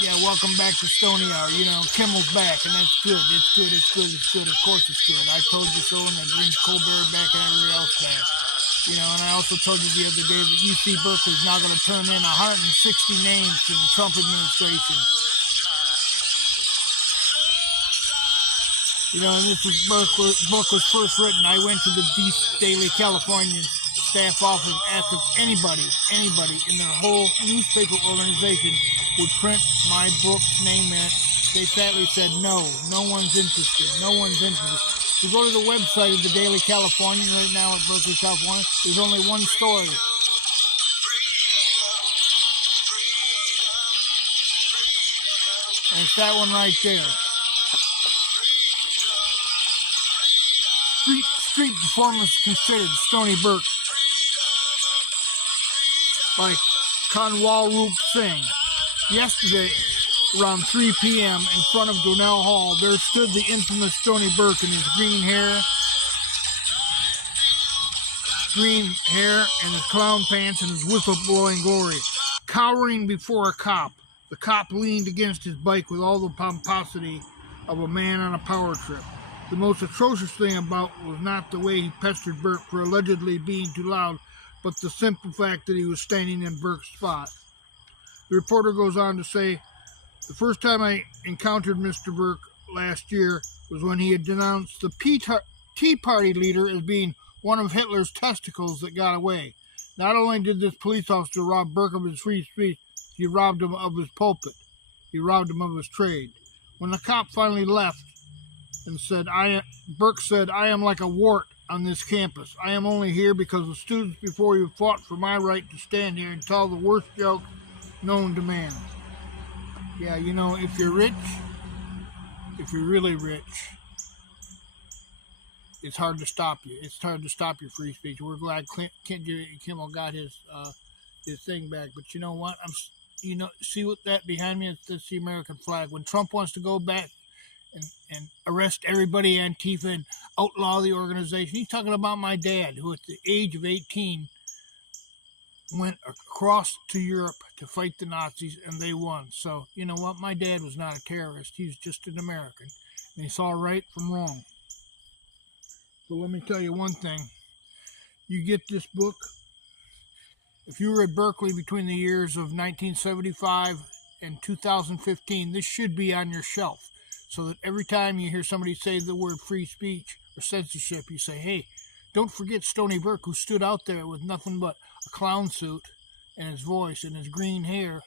Yeah, welcome back to Stony Hour. You know, Kimmel's back, and that's good. It's good, it's good, it's good. Of course it's good. I told you so, and that brings Colbert back and everybody else back. You know, and I also told you the other day that UC Berkeley's now going to turn in 160 names to the Trump administration. You know, and this book was first written. I went to the Daily Californian staff office, asked if anybody in their whole newspaper organization would print my book's name in it. They sadly said no one's interested. No one's interested. If you go to the website of the Daily Californian right now at Berkeley, California, there's only one story. And it's that one right there. Street performance considered, Stony Burke, by Kanwal Roop Singh. Yesterday, around 3 p.m., in front of Donnell Hall, there stood the infamous Stony Burke in his green hair and his clown pants and his whistle-blowing glory, cowering before a cop. The cop leaned against his bike with all the pomposity of a man on a power trip. The most atrocious thing about was not the way he pestered Burke for allegedly being too loud, but the simple fact that he was standing in Burke's spot. The reporter goes on to say, the first time I encountered Mr. Burke last year was when he had denounced the Tea Party leader as being one of Hitler's testicles that got away. Not only did this police officer rob Burke of his free speech, he robbed him of his pulpit. He robbed him of his trade. When the cop finally left, and Burke said, I am like a wart on this campus. I am only here because the students before you fought for my right to stand here and tell the worst joke known to man. Yeah, you know, if you're rich, if you're really rich, it's hard to stop you. It's hard to stop your free speech. We're glad Kimmel got his thing back. But you know what? See what that behind me? It's the American flag. When Trump wants to go back and arrest everybody Antifa and outlaw the organization. He's talking about my dad, who at the age of 18 went across to Europe to fight the Nazis, and they won. So, you know what? My dad was not a terrorist. He was just an American. And he saw right from wrong. So let me tell you one thing. You get this book. If you were at Berkeley between the years of 1975 and 2015, this should be on your shelf. So that every time you hear somebody say the word free speech or censorship, you say, hey, don't forget Stony Burke, who stood out there with nothing but a clown suit and his voice and his green hair